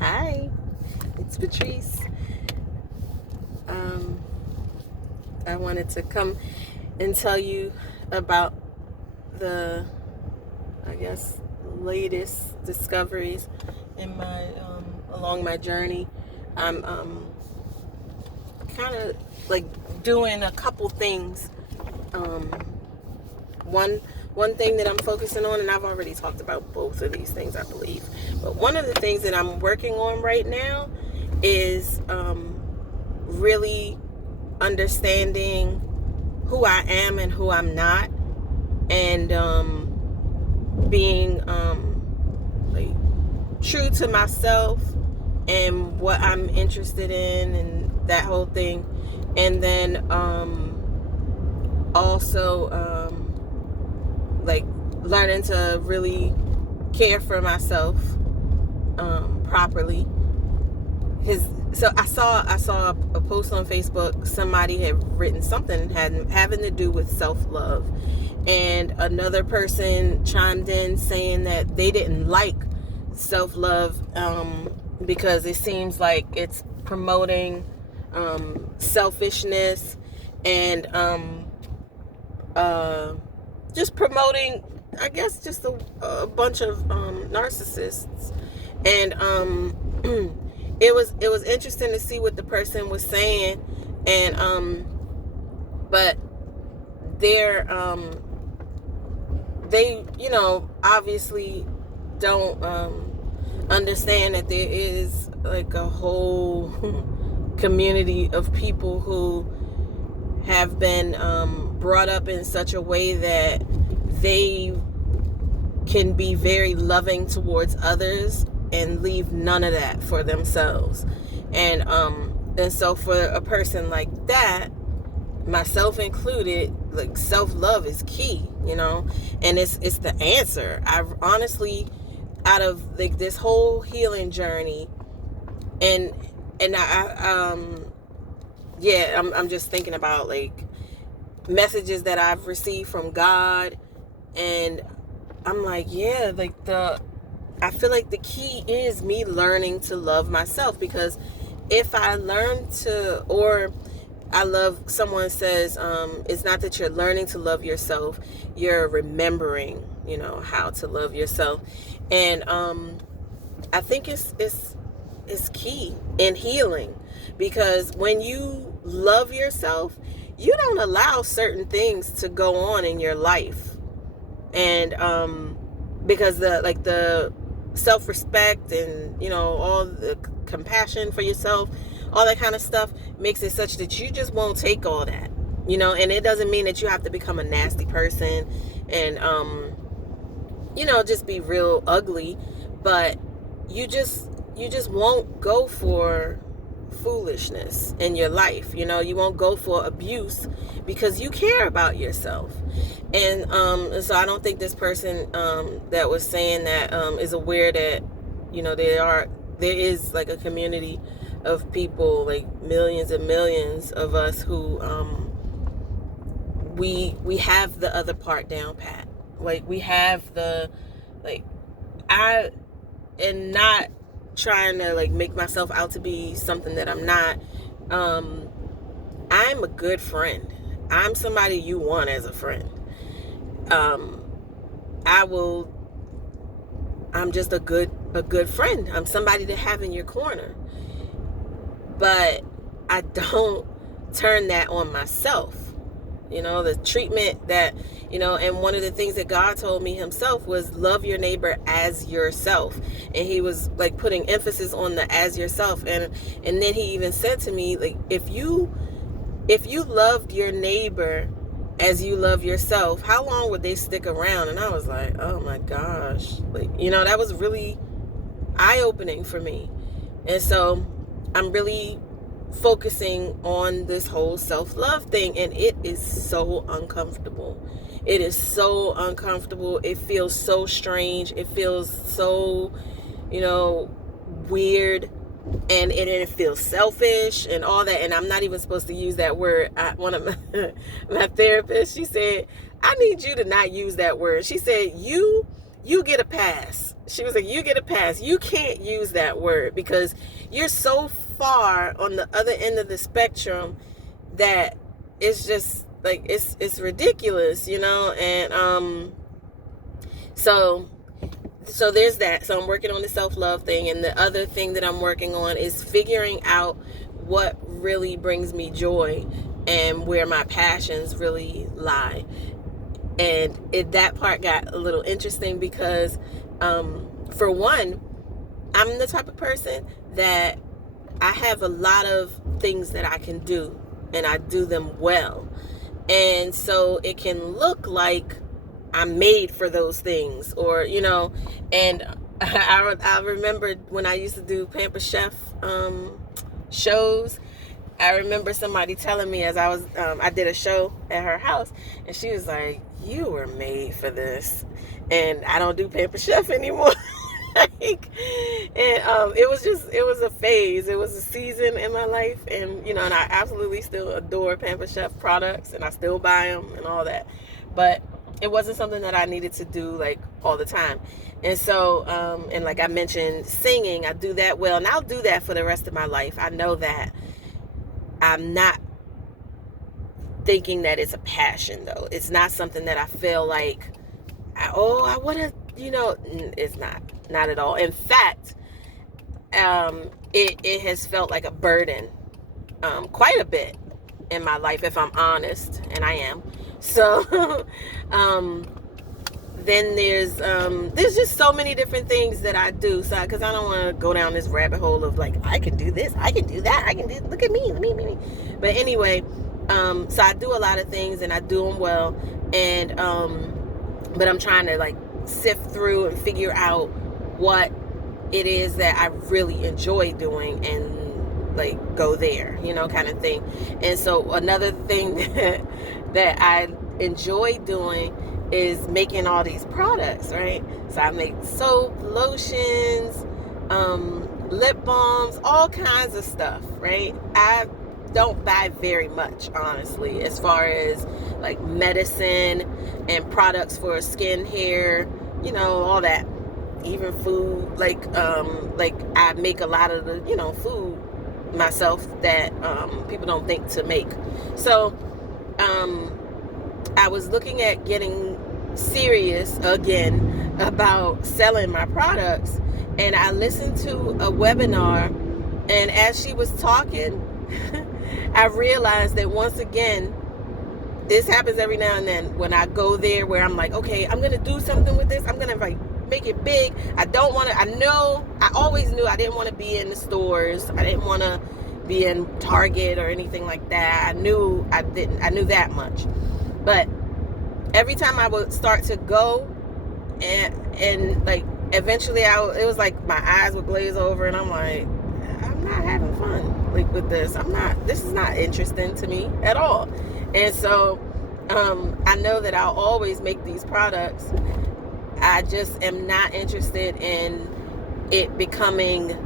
Hi, it's Patrice. I wanted to come and tell you about the, I guess, latest discoveries in my along my journey. I'm kind of like doing a couple things. Um, one one thing that I'm focusing on, and I've already talked about both of these things, I believe. But one of the things that I'm working on right now is really understanding who I am and who I'm not, and being like true to myself and what I'm interested in and that whole thing. And then also like learning to really care for myself properly. So I saw a post on Facebook. Somebody had written something having to do with self-love, and another person chimed in saying that they didn't like self-love because it seems like it's promoting selfishness and just promoting, I guess, just a bunch of narcissists. And it was interesting to see what the person was saying, and but they're they obviously don't understand that there is like a whole community of people who have been brought up in such a way that they can be very loving towards others and leave none of that for themselves. And so for a person like that, myself included, like, self-love is key, and it's the answer. I've honestly, out of like this whole healing journey, and I'm just thinking about like messages that I've received from God, and I'm like, yeah, like I feel like the key is me learning to love myself, because if I learn to, or I love, someone says, it's not that you're learning to love yourself, you're remembering, how to love yourself. And I think it's key in healing, because when you love yourself, you don't allow certain things to go on in your life. And because the self-respect and all the compassion for yourself, all that kind of stuff makes it such that you just won't take all that, and it doesn't mean that you have to become a nasty person and just be real ugly, but you just won't go for foolishness in your life. You won't go for abuse because you care about yourself. And so I don't think this person that was saying that is aware that there is like a community of people, like millions and millions of us, who we have the other part down pat. Like, we have the, like, I am not trying to like make myself out to be something that I'm not. I'm a good friend. I'm somebody you want as a friend. I'm just a good friend. I'm somebody to have in your corner. But I don't turn that on myself. The treatment that, and one of the things that God told me himself was love your neighbor as yourself. And he was like putting emphasis on the as yourself. And then he even said to me, like, if you loved your neighbor as you love yourself, how long would they stick around? And I was like, oh my gosh. Like, that was really eye-opening for me. And so I'm really focusing on this whole self-love thing, and it is so uncomfortable. It is so uncomfortable. It feels so strange. It feels so, weird, and it feels selfish and all that. And I'm not even supposed to use that word. One of my therapists, she said, I need you to not use that word. She said, you you get a pass. She was like, you get a pass. You can't use that word because you're so far on the other end of the spectrum that it's just like, it's ridiculous, and so there's that. So I'm working on the self-love thing, and the other thing that I'm working on is figuring out what really brings me joy and where my passions really lie. And that part got a little interesting because for one, I'm the type of person that I have a lot of things that I can do, and I do them well. And so it can look like I'm made for those things, or, and I remember when I used to do Pamper Chef shows. I remember somebody telling me as I did a show at her house, and she was like, you were made for this. And I don't do Pamper Chef anymore. It was a phase. It was a season in my life. And, and I absolutely still adore Pamper Chef products, and I still buy them and all that. But it wasn't something that I needed to do like all the time. And so, and like I mentioned, singing, I do that well, and I'll do that for the rest of my life. I know that. I'm not thinking that it's a passion, though. It's not something that I feel like, I want to, it's not at all. In fact, it has felt like a burden, quite a bit in my life, if I'm honest, and I am. So, then there's just so many different things that I do. So, because I don't want to go down this rabbit hole of like, I can do this, I can do that, I can do, look at me. But anyway, so I do a lot of things, and I do them well. And, but I'm trying to like sift through and figure out what it is that I really enjoy doing and like go there, kind of thing. And so another thing that I enjoy doing is making all these products, right? So I make soap, lotions, lip balms, all kinds of stuff, right? I don't buy very much, honestly, as far as like medicine and products for skin, hair, all that. Even food, like I make a lot of the, food myself that people don't think to make. So I was looking at getting serious again about selling my products, and I listened to a webinar, and as she was talking, I realized that once again, this happens every now and then when I go there where I'm like, okay, I'm going to do something with this. I'm going to like make it big. I always knew I didn't want to be in the stores. I didn't want to be in Target or anything like that. I knew that much. But every time I would start to go and like eventually it was like my eyes would glaze over, and I'm like, I'm not having fun like with this. This is not interesting to me at all. And so I know that I'll always make these products. I just am not interested in it becoming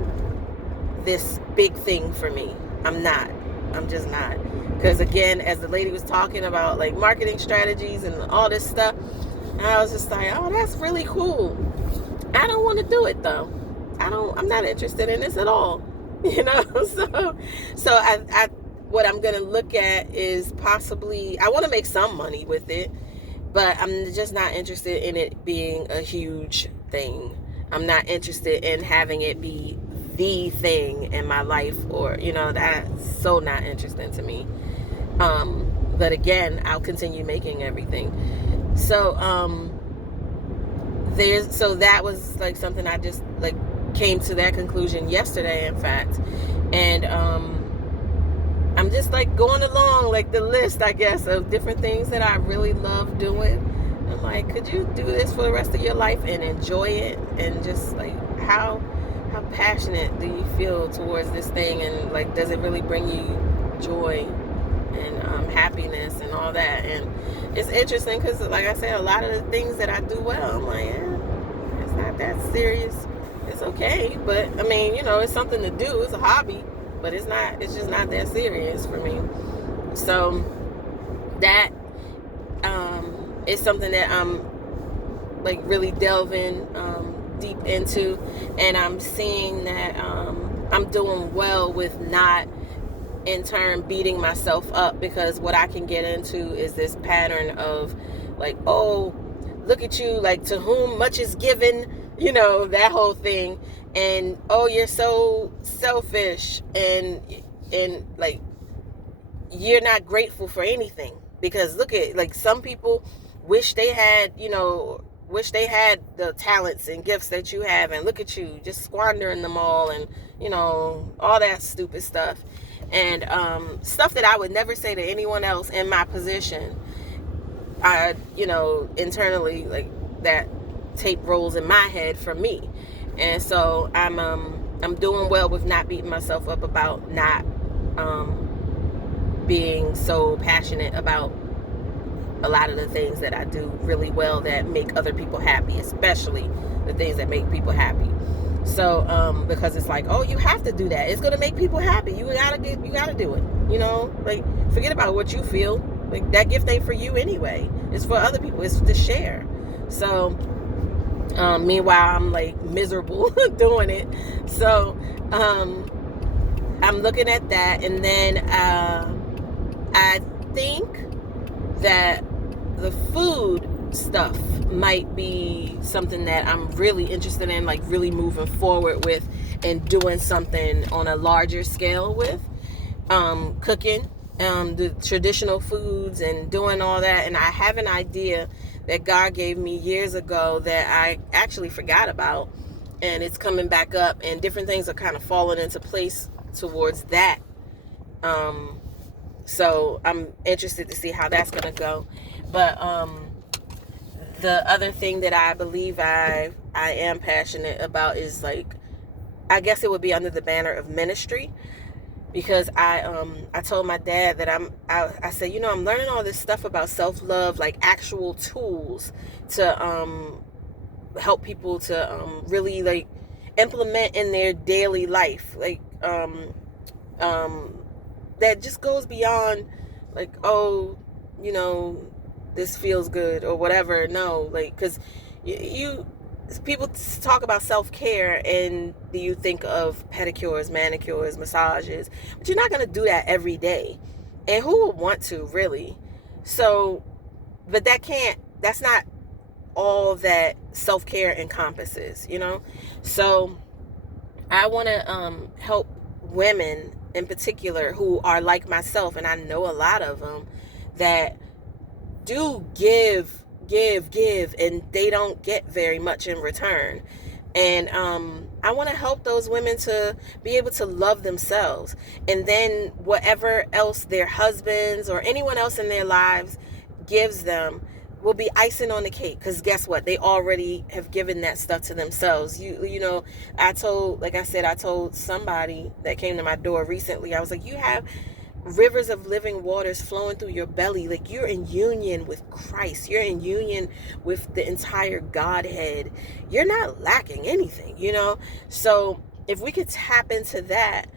this big thing for me. I'm just not. Because again, as the lady was talking about like marketing strategies and all this stuff, and I was just like, oh, that's really cool. I don't want to do it though. I'm not interested in this at all. So I what I'm going to look at is possibly, I want to make some money with it, but I'm just not interested in it being a huge thing. I'm not interested in having it be the thing in my life, or, that's so not interesting to me. But again, I'll continue making everything. So, so that was like something I just like came to that conclusion yesterday, in fact. And, I'm just like going along like the list, I guess, of different things that I really love doing. I'm like, could you do this for the rest of your life and enjoy it? And just like, how passionate do you feel towards this thing? And like, does it really bring you joy and happiness and all that? And it's interesting because, like I said, a lot of the things that I do well, I'm like, it's not that serious. It's okay, but I mean, it's something to do. It's a hobby. But it's just not that serious for me. So that is something that I'm like really delving deep into, and I'm seeing that I'm doing well with not in turn beating myself up, because what I can get into is this pattern of like, oh, look at you, like, to whom much is given, that whole thing, and oh, you're so selfish, and like, you're not grateful for anything, because look at, like, some people wish they had the talents and gifts that you have, and look at you just squandering them all, and all that stupid stuff, and stuff that I would never say to anyone else in my position. I internally, like, that tape rolls in my head for me, and so I'm doing well with not beating myself up about not being so passionate about a lot of the things that I do really well that make other people happy, especially the things that make people happy. So because it's like, oh, you have to do that, it's gonna make people happy, you gotta do it, like, forget about what you feel, like, that gift ain't for you anyway, it's for other people, it's to share. So meanwhile, I'm like miserable doing it. So I'm looking at that, and then I think that the food stuff might be something that I'm really interested in, like really moving forward with, and doing something on a larger scale with, cooking the traditional foods and doing all that. And I have an idea that God gave me years ago that I actually forgot about, and it's coming back up, and different things are kind of falling into place towards that. So I'm interested to see how that's going to go. But the other thing that I believe I am passionate about is, like, I guess it would be under the banner of ministry, because I told my dad that I said, I'm learning all this stuff about self-love, like actual tools to help people to really, like, implement in their daily life, like that just goes beyond, like, oh, this feels good or whatever. No, like, because people talk about self-care, and you think of pedicures, manicures, massages, but you're not going to do that every day, and who would want to, really? So, but that's not all that self-care encompasses, so I want to help women in particular who are like myself, and I know a lot of them that do give, and they don't get very much in return. And I want to help those women to be able to love themselves, and then whatever else their husbands or anyone else in their lives gives them will be icing on the cake, because guess what, they already have given that stuff to themselves. I told somebody that came to my door recently, I was like, you have rivers of living waters flowing through your belly. Like, you're in union with Christ, you're in union with the entire Godhead, you're not lacking anything, so if we could tap into that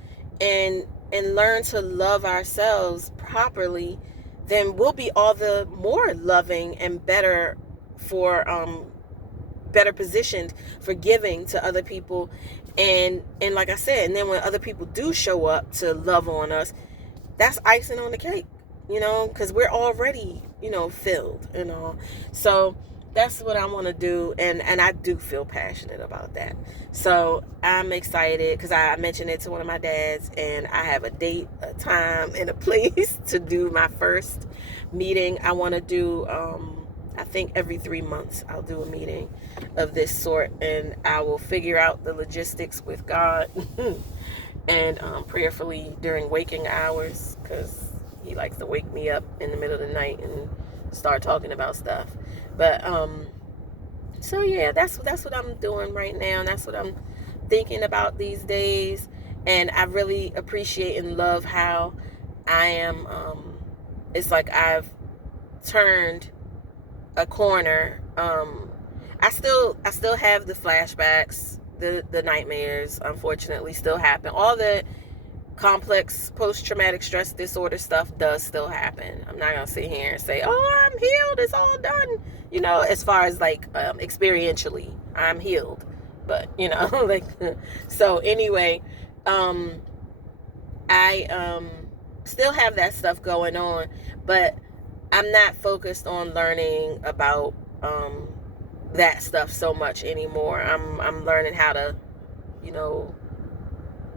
and learn to love ourselves properly, then we'll be all the more loving and better positioned for giving to other people. And like I said, and then when other people do show up to love on us, that's icing on the cake, because we're already, filled, So that's what I want to do, and I do feel passionate about that. So I'm excited, because I mentioned it to one of my dads, and I have a date, a time, and a place to do my first meeting. I want to do, I think every 3 months I'll do a meeting of this sort, and I will figure out the logistics with God and prayerfully during waking hours, because he likes to wake me up in the middle of the night and start talking about stuff. But so yeah, that's what I'm doing right now, and that's what I'm thinking about these days. And I really appreciate and love how I am, it's like I've turned a corner. I still have the flashbacks, the nightmares, unfortunately, still happen. All the complex post-traumatic stress disorder stuff does still happen. I'm not gonna sit here and say, oh, I'm healed, it's all done, you know, as far as like experientially I'm healed, but you know, like so anyway, I still have that stuff going on, but I'm not focused on learning about that stuff so much anymore. I'm learning how to, you know,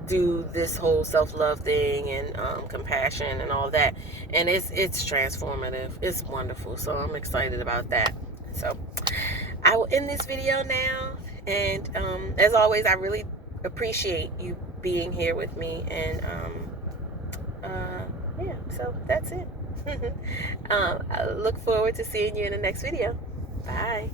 do this whole self-love thing and compassion and all that, and it's transformative. It's wonderful, so I'm excited about that. So I will end this video now, and as always, I really appreciate you being here with me, and yeah, so that's it. I look forward to seeing you in the next video. Bye.